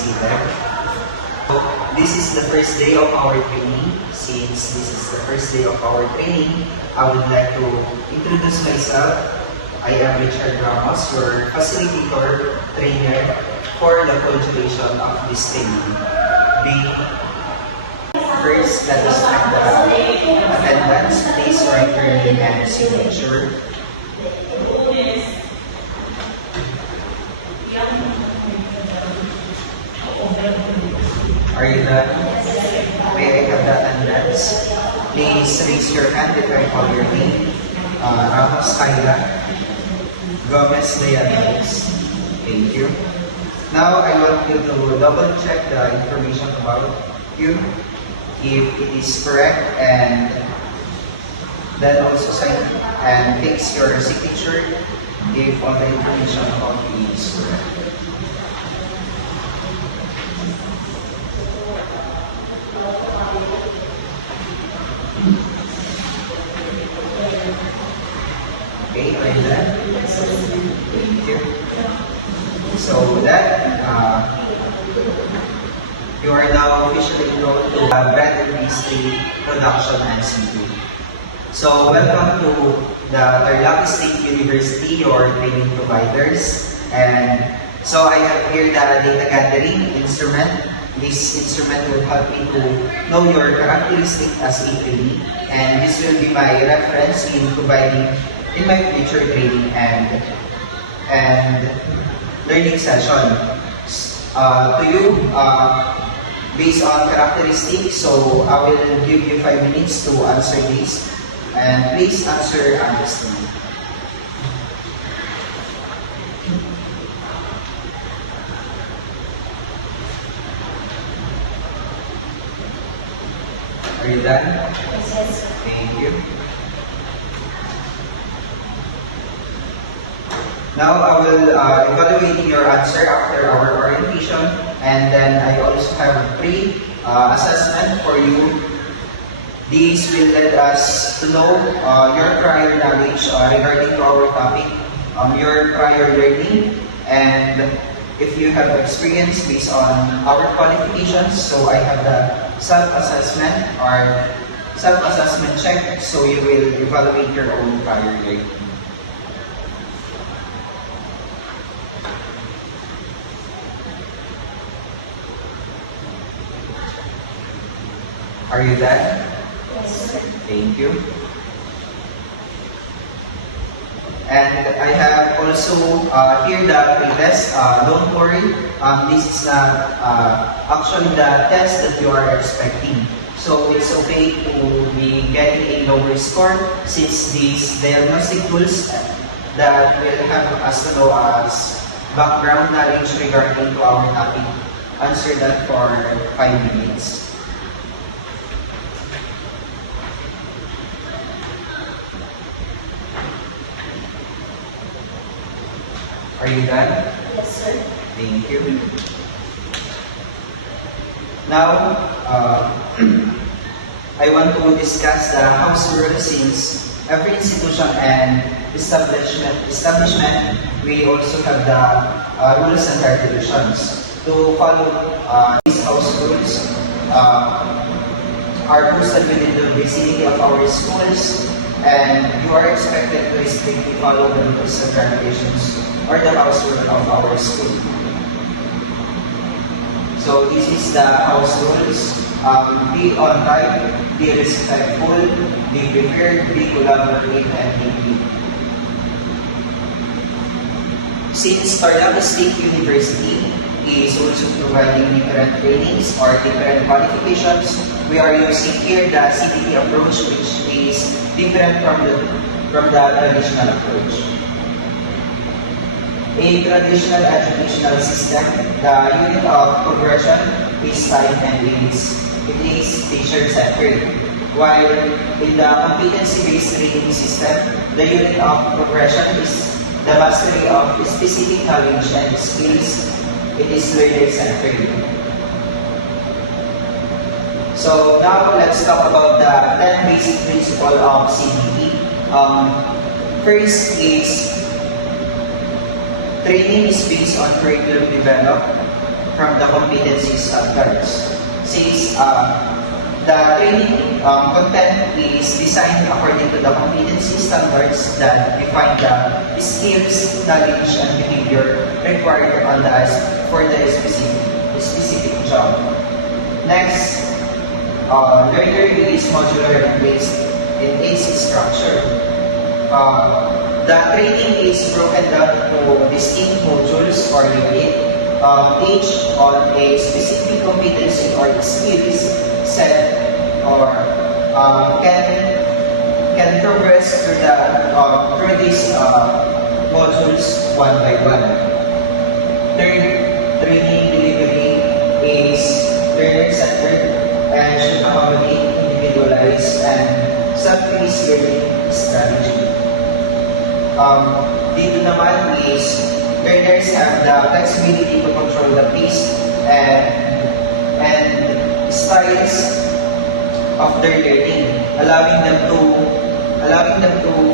see them. So, this is the first day of our training. Since this is the first day of our training, I would like to introduce myself. I am Richard Ramos, your facilitator, trainer for the full duration of this training. First, let us check the attendance. Please write your name and signature. Are you done? May I have the attendance? Please raise your hand if I call your name. Ramos Kayla. Gomez Leonis. Thank you. Now, I want you to double check the information about you. If it is correct, and then also sign and fix your signature if all the information about you is correct. Okay, are you done? Thank you. So that you are now officially known to Battery State Production and CD. So welcome to the Tarlac State University, your training providers. And so I have here the data gathering instrument. This instrument will help me to know your characteristic as a trainee, and this will be my reference in providing in my future training and learning session. To you, based on characteristics, so I will give you 5 minutes to answer this, and please answer honestly. Are you done? Yes. Thank you. Now I will evaluate your answer after our orientation, and then I also have a pre-assessment for you. These will let us to know your prior knowledge regarding to our topic, your prior learning, and if you have experience based on our qualifications. So I have the self-assessment or self-assessment check, so you will evaluate your own prior learning. Are you done? Yes, sir. Thank you. And I have also here the pre-test. Don't worry, this is not actually the test that you are expecting. So it's okay to be getting a lower score, since these diagnostic tools that will have us to know as background knowledge regarding to our topic. Answer that for 5 minutes. Are you done? Yes, sir. Thank you. Now, I want to discuss the house rules, since every institution and establishment we also have the rules and regulations. To follow these house rules are posted within the vicinity of our schools, and you are expected to strictly follow the rules and regulations or the house rule of our school. So this is the house rules. Be on time, be respectful, be prepared, be collaborative, and be clean. Since Tarlac State University is also providing different trainings or different qualifications, we are using here the CBT approach, which is different from the traditional approach. A traditional educational system, the unit of progression is time and limits. It is teacher-centered. While in the competency-based training system, the unit of progression is the mastery of specific knowledge and skills. It is learner-centered. So now let's talk about the 10 basic principles of CBT. First is training is based on curriculum developed from the competency standards. Since the training content is designed according to the competency standards that define the skills, knowledge, and behavior required for the specific job. Next, learner is modular and based in age structure. The training is broken down to distinct modules or unit, each on a specific competency or skills set, or can progress through these modules one by one. Third, training delivery is learner-centered and should accommodate individualized and self-paced learning strategy. Dito naman is learners have the flexibility to control the pace and styles of their learning, allowing them to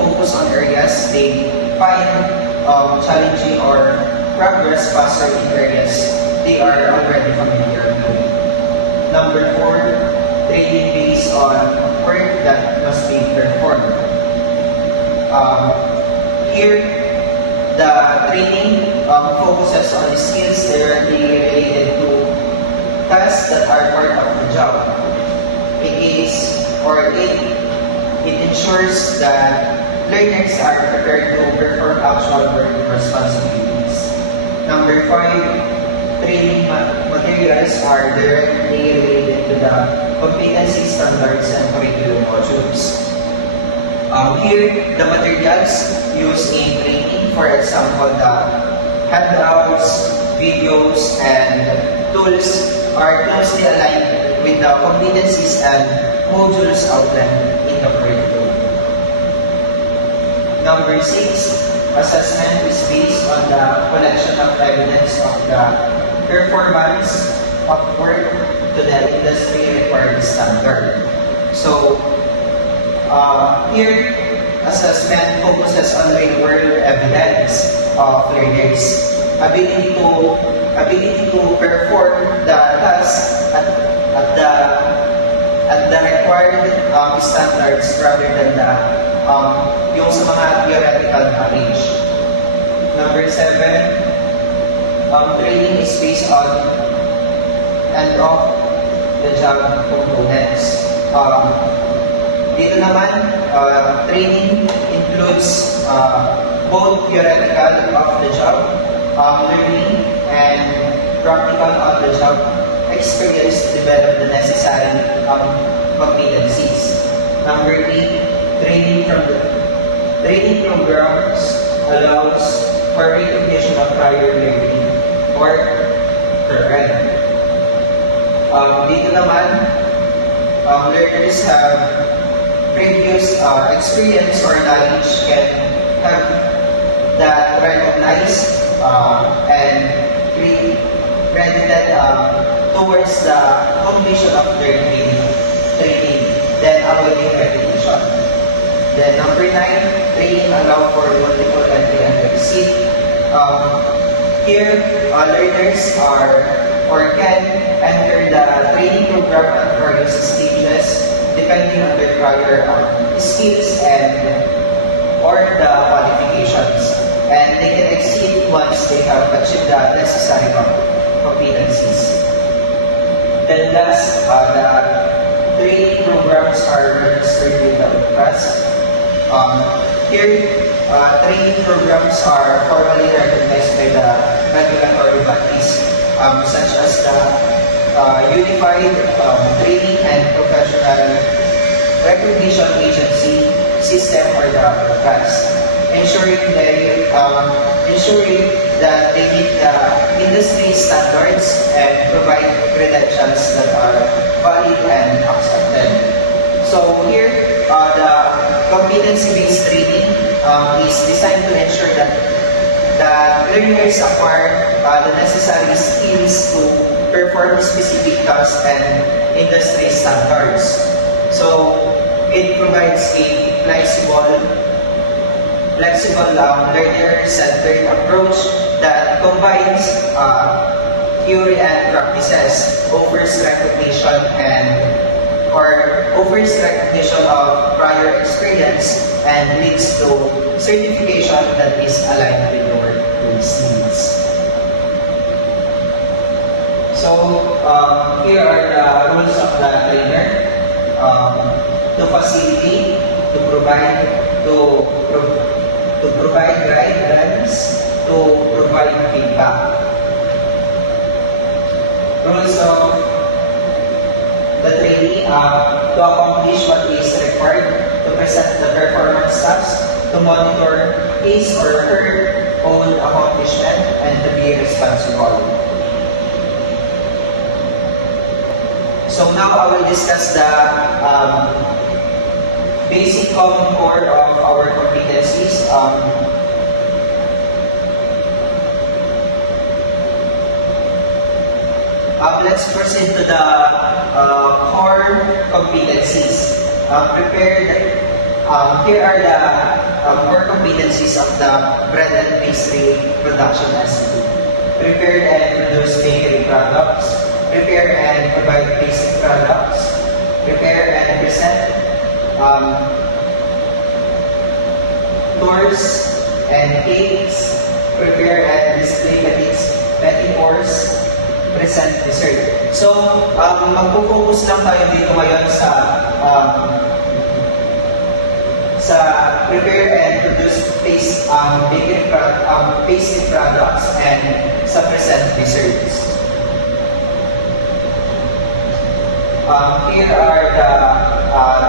focus on areas they find challenging or progress faster in areas they are already familiar with. Number 4, training based on work that must be performed. Here, the training focuses on skills directly related to tasks that are part of the job. It ensures that learners are prepared to perform actual work responsibilities. Number 5, training materials are directly related to the competency standards and curriculum modules. Here, the materials used in training, for example, the handouts, videos, and tools are closely aligned with the competencies and modules outlined in the curriculum. Number 6, assessment is based on the collection of evidence of the performance of work to the industry required standard. So, here, assessment focuses on real-world evidence of learners' ability to perform the task at the required standards rather than yung sa mga theoretical knowledge. Number 7, training is based on and off the job components. Dito naman, training includes both theoretical of the job learning and practical of the job experience to develop the necessary competencies. Number 8, training programs allows for recognition of prior learning or current. Dito naman, learners have previous experience or knowledge can have that recognized and credited towards the completion of their training, then avoiding repetition. Then number 9, training allow for multiple entry and exit. Here, learners can enter the training program at various stages depending on their prior skills or the qualifications, and they can exceed once they have achieved the necessary competencies. Then last, the training programs are registered with the UCAS. Here, training programs are formally recognized by the regulatory bodies such as the Unified Training and Professional Recognition Agency system, or the UCAS, ensuring that they meet the industry standards and provide credentials that are valid and accepted. So here, the competency-based training is designed to ensure that learners acquire the necessary skills to perform specific tasks and industry standards. So it provides a flexible learner-centered approach that combines theory and practices, offers recognition of prior experience and leads to certification that is aligned with your goals needs. So, here are the rules of the trainer. To facilitate, to provide guidance, to provide feedback. Rules of the trainee to accomplish what is required, to present the performance tasks, to monitor his or her own accomplishment, and to be responsible. So now I will discuss the basic common core of our competencies. Let's proceed to the core competencies. Here are the core competencies of the bread and pastry production institute. Prepared and produce bakery products. Prepare and provide basic products. Prepare and present tours and cakes. Prepare and display petty pours. Present dessert. So, magpo-focus lang tayo dito ngayon sa prepare and produce pastry products and sa present desserts. Here are the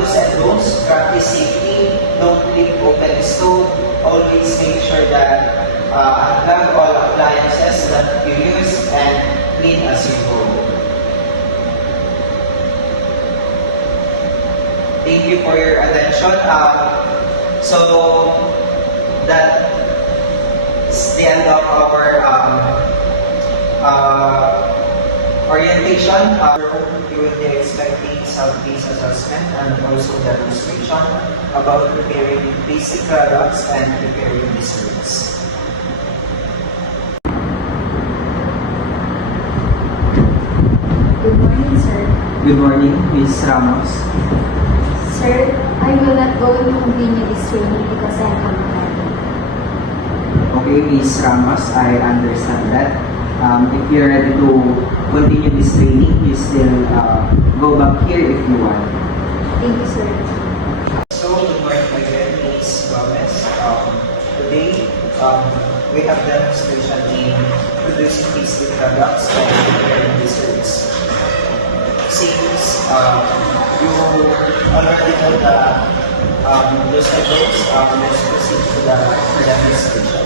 do's and don'ts. Practice safety. Don't leave open stove. Always make sure that unplug all appliances that you use and clean as you go. Thank you for your attention. So that's the end of our orientation. You will be expecting some case assessment and also demonstration about preparing basic products and preparing desserts. Good morning, sir. Good morning, Ms. Ramos. Sir, I will not go to continue this training because I am unprepared. Okay, Ms. Ramos, I understand that. If you're ready to continue this training, you still go back here if you want. Thank you, sir. So, good morning again, Ms. Gomez. Today, we have demonstration in producing pastry products and preparing desserts. Since you already know the do's and don'ts, let's proceed to the demonstration.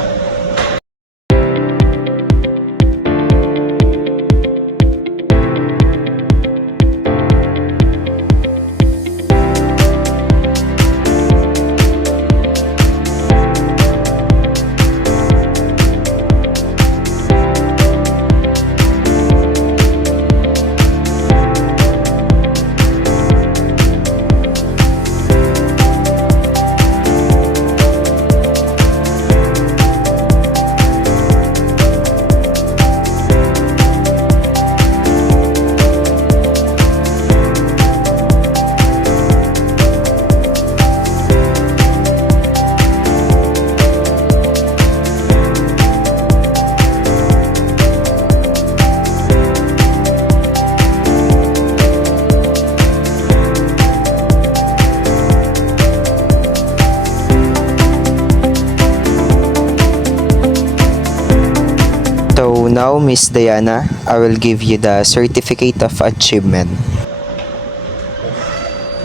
So now, Miss Diana, I will give you the certificate of achievement.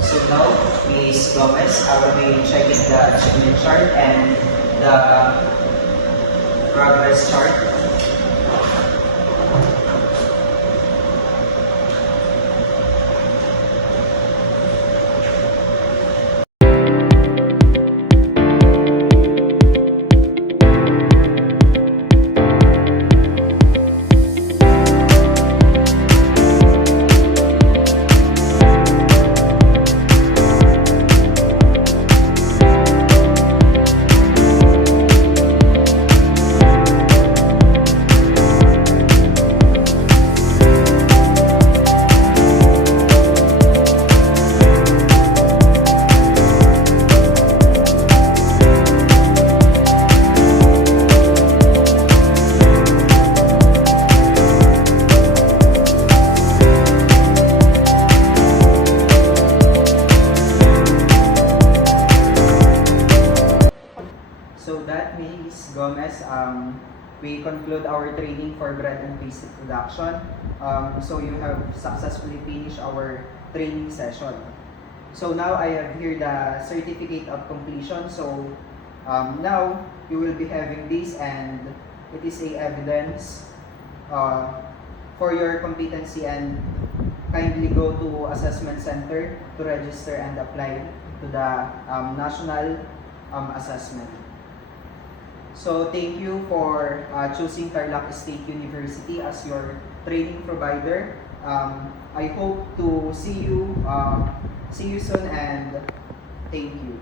So now, Ms. Gomez, I will be checking the achievement chart and the progress chart. we conclude our training for bread and pastry production. So you have successfully finished our training session. So now I have here the certificate of completion. So now you will be having this, and it is a evidence for your competency, and kindly go to assessment center to register and apply to the national assessment. So thank you for choosing Tarlac State University as your training provider. I hope to see you soon, and thank you.